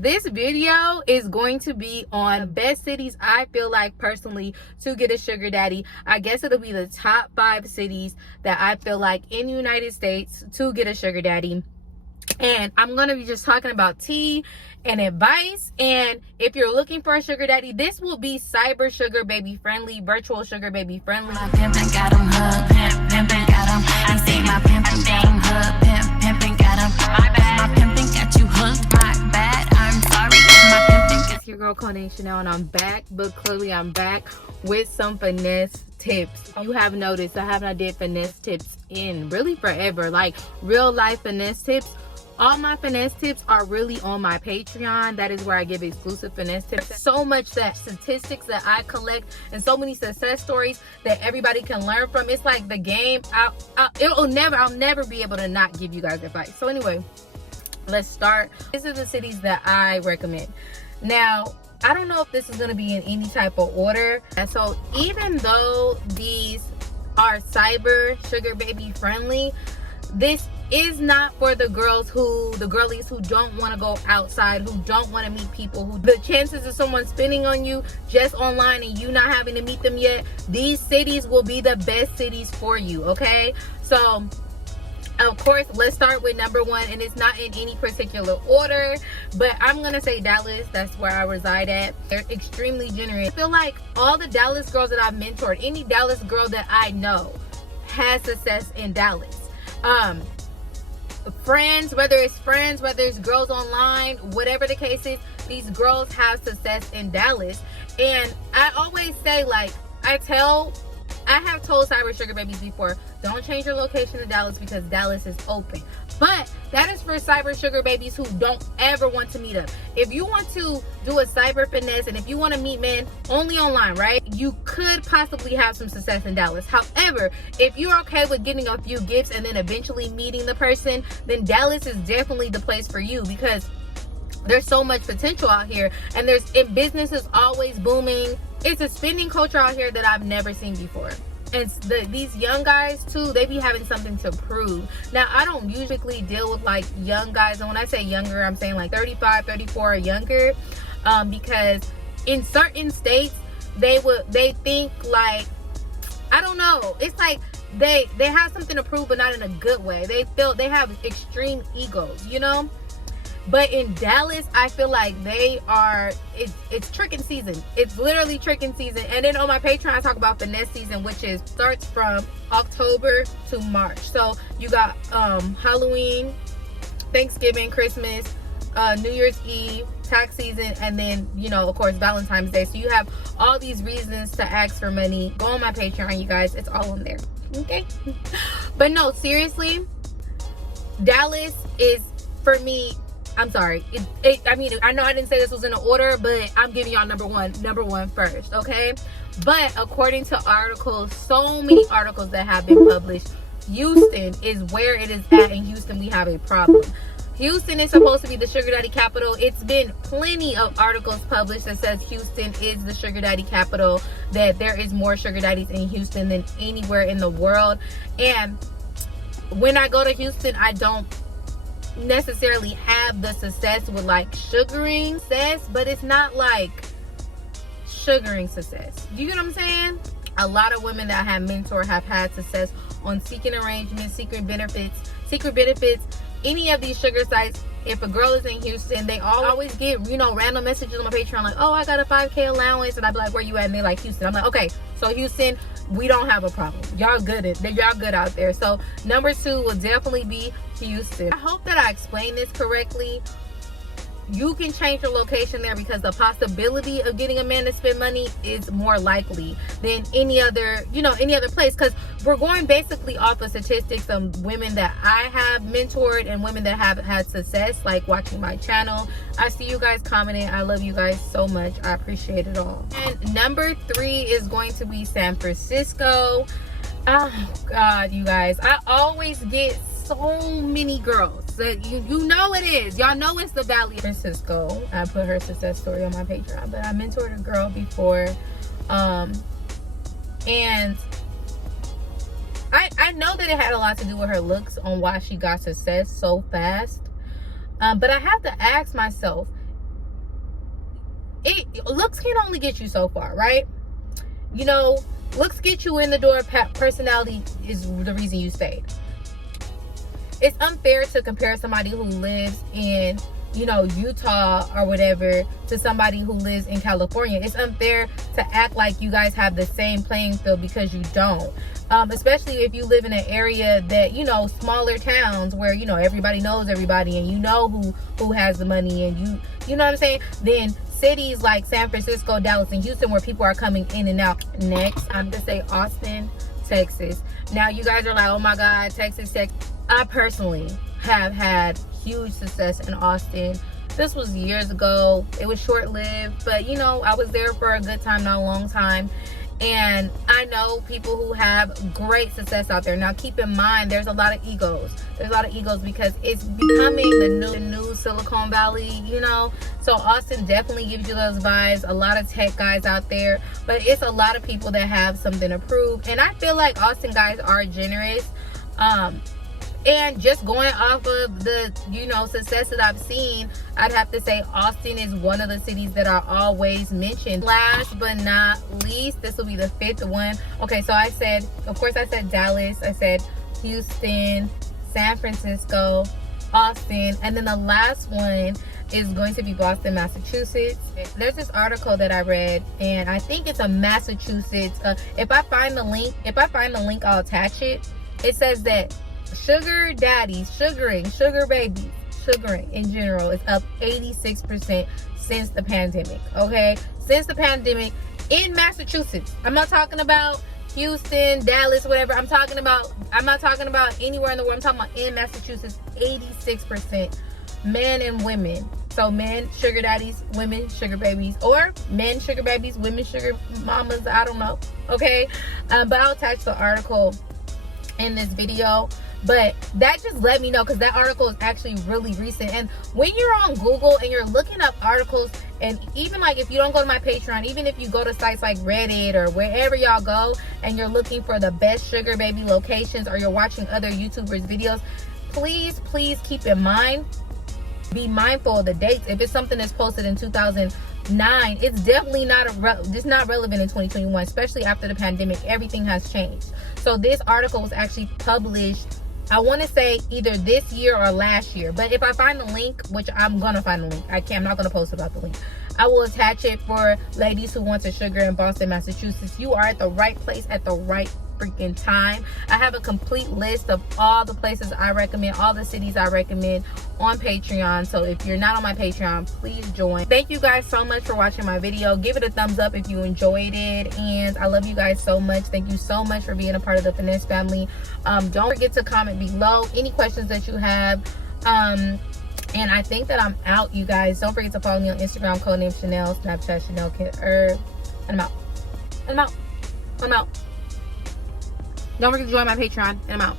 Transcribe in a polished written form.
this video is going to be on best cities I feel like personally to get a sugar daddy. I guess it'll be the top 5 cities that I feel like in the United States to get a sugar daddy. And I'm going to be just talking about tea and advice. And if you're looking for a sugar daddy, this will be cyber sugar baby friendly, virtual sugar baby friendly. My pimpin' got him hooked, pimpin' got him. I say my pimpin' got him hooked, pimpin' got him. My bad, my pimpin' got you hooked, my bad. I'm sorry, my pimpin' got. It's your girl Codenamechanel, and I'm back, but clearly I'm back with some finesse tips. You have noticed I have not did finesse tips in really forever, like real life finesse tips. All my finesse tips are really on my Patreon. That is where I give exclusive finesse tips. So much that statistics that I collect and so many success stories that everybody can learn from. It's like the game. I'll never be able to not give you guys advice. So anyway, let's start. These are the cities that I recommend. Now, I don't know if this is going to be in any type of order. And so even though these are cyber sugar baby friendly, this is not for the girlies who don't want to go outside, who don't want to meet people, who the chances of someone spending on you just online and you not having to meet them yet. These cities will be the best cities for you, okay? So of course, let's start with number 1, and it's not in any particular order, but I'm gonna say Dallas. That's where I reside at. They're extremely generous. I feel like all the Dallas girls that I've mentored, any Dallas girl that I know has success in Dallas. Friends, whether it's girls online, whatever the case is, these girls have success in Dallas. And I always say, like, I have told cyber sugar babies before, don't change your location to Dallas because Dallas is open. But that is for cyber sugar babies who don't ever want to meet up. If you want to do a cyber finesse and if you want to meet men only online, right, you could possibly have some success in Dallas. However, if you're okay with getting a few gifts and then eventually meeting the person, then Dallas is definitely the place for you, because there's so much potential out here, and business is always booming. It's a spending culture out here that I've never seen before. And these young guys too, they be having something to prove. Now, I don't usually deal with like young guys, and when I say younger, I'm saying like 35, 34 or younger, because in certain states they think like, I don't know, it's like they have something to prove, but not in a good way. They have extreme egos, you know. But in Dallas, I feel like it's tricking season. It's literally tricking season. And then on my Patreon, I talk about finesse season, which starts from October to March. So you got Halloween, Thanksgiving, Christmas, New Year's Eve, tax season, and then, you know, of course, Valentine's Day. So you have all these reasons to ask for money. Go on my Patreon, you guys. It's all on there. Okay? But no, seriously, Dallas is, for me, I'm sorry. I mean, I know I didn't say this was in an order, but I'm giving y'all number one first, okay? But according to articles, so many articles that have been published, Houston is where it is at. In Houston, we have a problem. Houston is supposed to be the sugar daddy capital. It's been plenty of articles published that says Houston is the sugar daddy capital, that there is more sugar daddies in Houston than anywhere in the world. And when I go to Houston, I don't necessarily have the success with like sugaring success, but it's not like sugaring success. Do you get what I'm saying? A lot of women that I have mentored have had success on seeking arrangements, secret benefits, any of these sugar sites. If a girl is in Houston, they always get, you know, random messages on my Patreon like, oh, I got a 5K allowance, and I'd be like, where you at? And they're like, Houston. I'm like, okay, so Houston, we don't have a problem. Y'all good out there. So number 2 will definitely be Houston. I hope that I explained this correctly. You can change your location there because the possibility of getting a man to spend money is more likely than any other place, because we're going basically off of statistics of women that I have mentored and women that have had success, like watching my channel. I see you guys commenting. I love you guys so much. I appreciate it all. And number 3 is going to be San Francisco. Oh God, you guys, I always get so many girls that you know it is. Y'all know it's the Valley of Francisco. I put her success story on my Patreon, but I mentored a girl before, and I know that it had a lot to do with her looks on why she got success so fast. But I have to ask myself, looks can only get you so far, right? You know, looks get you in the door. Personality is the reason you stayed. It's unfair to compare somebody who lives in, you know, Utah or whatever to somebody who lives in California. It's unfair to act like you guys have the same playing field, because you don't. Especially if you live in an area that, you know, smaller towns where, you know, everybody knows everybody, and you know who has the money, and you know what I'm saying? Then cities like San Francisco, Dallas, and Houston, where people are coming in and out. Next, I'm gonna say Austin, Texas. Now you guys are like, oh my God, Texas. I personally have had huge success in Austin. This was years ago. It was short-lived, but you know, I was there for a good time, not a long time. And I know people who have great success out there. Now keep in mind, there's a lot of egos. There's a lot of egos because it's becoming the new Silicon Valley, you know. So Austin definitely gives you those vibes. A lot of tech guys out there, but it's a lot of people that have something to prove. And I feel like Austin guys are generous. And just going off of the, you know, success that I've seen, I'd have to say Austin is one of the cities that are always mentioned. Last but not least, this will be the 5th one. Okay, so I said, of course I said Dallas, I said Houston, San Francisco, Austin, and then the last one is going to be Boston, Massachusetts. There's this article that I read, and I think it's a Massachusetts. If I find the link, I'll attach it. It says that sugar daddies, sugar babies, sugaring in general is up 86% since the pandemic. Okay, since the pandemic in Massachusetts. I'm not talking about Houston, Dallas, whatever. I'm not talking about anywhere in the world. I'm talking about in Massachusetts. 86% men and women. So men sugar daddies, women sugar babies, or men sugar babies, women sugar mamas. I don't know. Okay, but I'll attach the article in this video. But that just let me know, because that article is actually really recent. And when you're on Google and you're looking up articles, and even like if you don't go to my Patreon, even if you go to sites like Reddit or wherever y'all go and you're looking for the best sugar baby locations, or you're watching other YouTubers videos, please keep in mind, be mindful of the dates. If it's something that's posted in 2009, it's definitely not relevant in 2021, especially after the pandemic. Everything has changed. So this article was actually published, I want to say either this year or last year. But if I find the link, which I'm going to find the link. I'm not going to post about the link. I will attach it for ladies who want to sugar in Boston, Massachusetts. You are at the right place at the right freaking time. I have a complete list of all the places I recommend, all the cities I recommend on Patreon. So if you're not on my Patreon, please join. Thank you guys so much for watching my video. Give it a thumbs up if you enjoyed it, and I love you guys so much. Thank you so much for being a part of the Finesse family. Don't forget to comment below any questions that you have. And I think that I'm out, you guys. Don't forget to follow me on Instagram, Codenamechanel, Snapchat, Chanel Kid Herb. And I'm out. I'm out. Don't forget to join my Patreon, and I'm out.